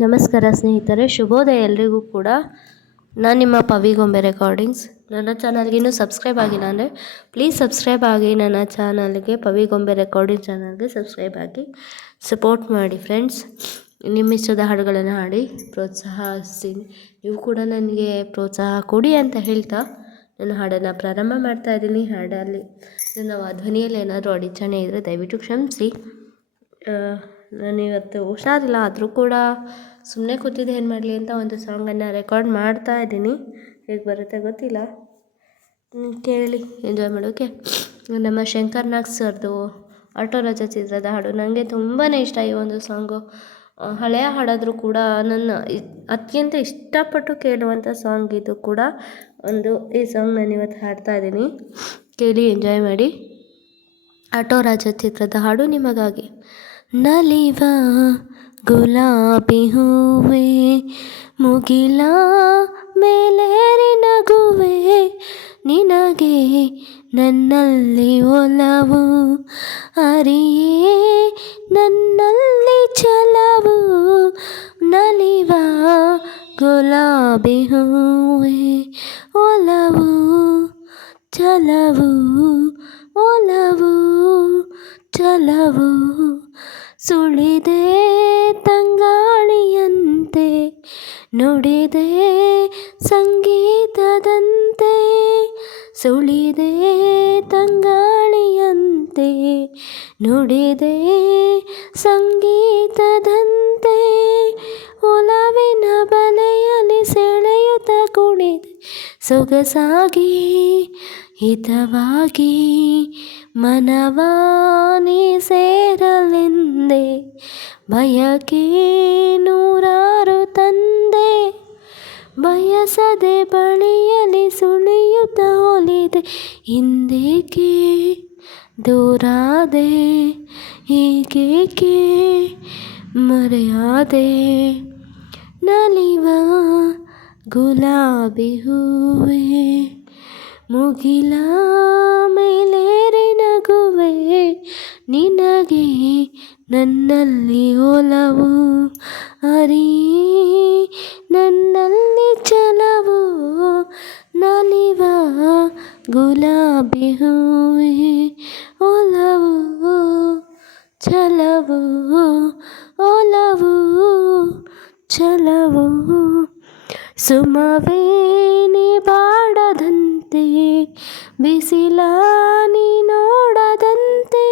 ನಮಸ್ಕಾರ ಸ್ನೇಹಿತರೆ, ಶುಭೋದಯ ಎಲ್ರಿಗೂ ಕೂಡ. ನಾನು ನಿಮ್ಮ ಪವಿಗೊಂಬೆ ರೆಕಾರ್ಡಿಂಗ್ಸ್. ನನ್ನ ಚಾನಲ್ಗೆ ಇನ್ನೂ ಸಬ್ಸ್ಕ್ರೈಬ್ ಆಗಿಲ್ಲ ಅಂದರೆ ಪ್ಲೀಸ್ ಸಬ್ಸ್ಕ್ರೈಬ್ ಆಗಿ. ನನ್ನ ಚಾನಲ್ಗೆ ಪವಿಗೊಂಬೆ ರೆಕಾರ್ಡಿಂಗ್ ಚಾನಲ್ಗೆ ಸಬ್ಸ್ಕ್ರೈಬ್ ಆಗಿ ಸಪೋರ್ಟ್ ಮಾಡಿ ಫ್ರೆಂಡ್ಸ್. ನಿಮ್ಮ ಇಷ್ಟದ ಹಾಡುಗಳನ್ನು ಹಾಡಿ ಪ್ರೋತ್ಸಾಹಿಸ್ತೀನಿ. ನೀವು ಕೂಡ ನನಗೆ ಪ್ರೋತ್ಸಾಹ ಕೊಡಿ ಅಂತ ಹೇಳ್ತಾ ನಾನು ಹಾಡನ್ನು ಪ್ರಾರಂಭ ಮಾಡ್ತಾ ಇದ್ದೀನಿ. ಹಾಡಲ್ಲಿ ನನ್ನ ಧ್ವನಿಯಲ್ಲಿ ಏನಾದರೂ ಅಡಚಣೆ ಇದ್ದರೆ ದಯವಿಟ್ಟು ಕ್ಷಮಿಸಿ. ನಾನಿವತ್ತು ಹುಷಾರಿಲ್ಲ, ಆದರೂ ಕೂಡ ಸುಮ್ಮನೆ ಕೂತಿದ್ದೆ, ಏನು ಮಾಡಲಿ ಅಂತ ಒಂದು ಸಾಂಗನ್ನು ರೆಕಾರ್ಡ್ ಮಾಡ್ತಾ ಇದ್ದೀನಿ. ಹೇಗೆ ಬರುತ್ತೆ ಗೊತ್ತಿಲ್ಲ, ಕೇಳಿ ಎಂಜಾಯ್ ಮಾಡೋಕ್ಕೆ. ನಮ್ಮ ಶಂಕರ್ ನಾಗ್ ಸರ್ದು ಆಟೋ ರಾಜ ಚಿತ್ರದ ಹಾಡು ನನಗೆ ತುಂಬಾ ಇಷ್ಟ. ಈ ಒಂದು ಸಾಂಗು ಹಳೆಯ ಹಾಡಾದರೂ ಕೂಡ ನನ್ನ ಅತ್ಯಂತ ಇಷ್ಟಪಟ್ಟು ಕೇಳುವಂಥ ಸಾಂಗ್ ಇದು ಕೂಡ ಒಂದು. ಈ ಸಾಂಗ್ ನಾನು ಇವತ್ತು ಹಾಡ್ತಾ ಇದ್ದೀನಿ, ಕೇಳಿ ಎಂಜಾಯ್ ಮಾಡಿ. ಆಟೋ ರಾಜ ಚಿತ್ರದ ಹಾಡು ನಿಮಗಾಗಿ. ನಲಿವ ಗುಲಾಬಿ ಹೂವೆ, ಮುಗಿಲ ಮೇಲೇರಿ ನಗುವೆ, ನಿನಗೆ ನನ್ನಲ್ಲಿ ಒಲವು, ಅರಿಯೇ ನನ್ನಲ್ಲಿ ಛಲವು. ನಲಿವ ಗುಲಾಬಿ ಹೂವೆ, ಒಲವು ಛಲವು, ಒಲವು ಛಲವು. ಸುಳಿದೆ ತಂಗಾಳಿಯಂತೆ, ನುಡಿದೆ ಸಂಗೀತದಂತೆ. ಸುಳಿದೆ ತಂಗಾಳಿಯಂತೆ, ನುಡಿದೆ ಸಂಗೀತದಂತೆ. ಒಲವಿನ ಬಲೆಯಲ್ಲಿ ಸೆಳೆಯುತ್ತ ಕುಣಿದೆ ಸೊಗಸಾಗಿ, ಹಿತವಾಗಿ ಮನವಾನಿ ಸೇರಲೆಂದೆ. ಬಯಕೆ ನೂರಾರು ತಂದೆ, ಬಯಸದೆ ಬಳಿಯಲಿ ಸುಳಿಯುತ್ತ ಒಲಿದೆ. ಹಿಂದೇಕೆ ದೂರಾದೆ, ಹೀಗೇಕೆ ಮರೆಯಾದೆ. ನಲಿವ ಗುಲಾಬಿ ಹೂವೆ, ಮುಗಿಲ ಮೇಲೇರಿ ನಗುವೆ, ನಿನಗೆ ನನ್ನಲ್ಲಿ ಒಲವು, ಅರಿಯೇ ನನ್ನಲ್ಲಿ ಛಲವು. ನಲಿವ ಗುಲಾಬಿ ಹೂವೆ, ಒಲವು ಛಲವು, ಒಲವು ಛಲವು. ಸುಮವೇನಿ ಬಾಡದಂತೆ, ಬಿಸಿಲ ನೀ ನೋಡದಂತೆ.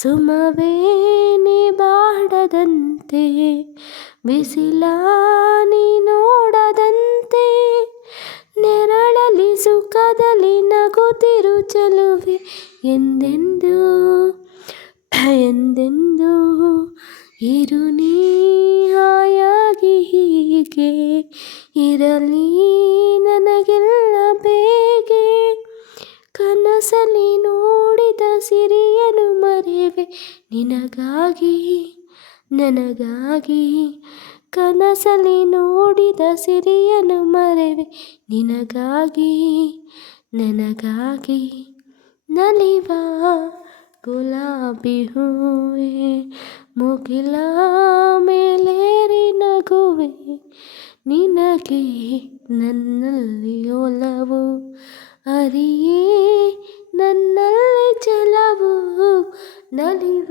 ಸುಮವೇನಿ ಬಾಡದಂತೆ, ಬಿಸಿಲ ನೀ ನೋಡದಂತೆ. ನೆರಳಲ್ಲಿ ಸುಖದಲ್ಲಿ ನಗುತ್ತಿರು ಚೆಲುವೆ, ಎಂದೆಂದು ಎಂದೆಂದು ಇರು ನೀ ಹಾಯಾಗಿ. ಹೀಗೆ ಇರಲಿ ನನಗೆಲ್ಲ ಬೇಗೆ, ಕನಸಲ್ಲಿ ನೋಡಿದ ಸಿರಿಯನು ಮರೆವೆ ನಿನಗಾಗಿ, ನನಗಾಗಿ. ಕನಸಲ್ಲಿ ನೋಡಿದ ಸಿರಿಯನು ಮರೆವೆ ನಿನಗಾಗಿ, ನನಗಾಗಿ. ನಲಿವ ಗುಲಾಬಿ ಹೂವೆ, ಮುಗಿಲ ಮೇಲೇರಿ ನಗುವೆ, ನಿನಗೆ ನನ್ನಲ್ಲಿ ಒಲವು, ಅರಿಯೇ ನನ್ನಲ್ಲಿ ಛಲವು. ನಲಿವ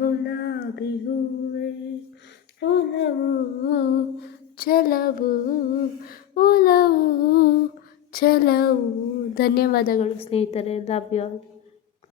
ಗುಲಾಬಿ ಹೂವೆ, ಒಲವು ಛಲವು, ಒಲವು ಛಲವು. ಧನ್ಯವಾದಗಳು ಸ್ನೇಹಿತರೆ. Love you all.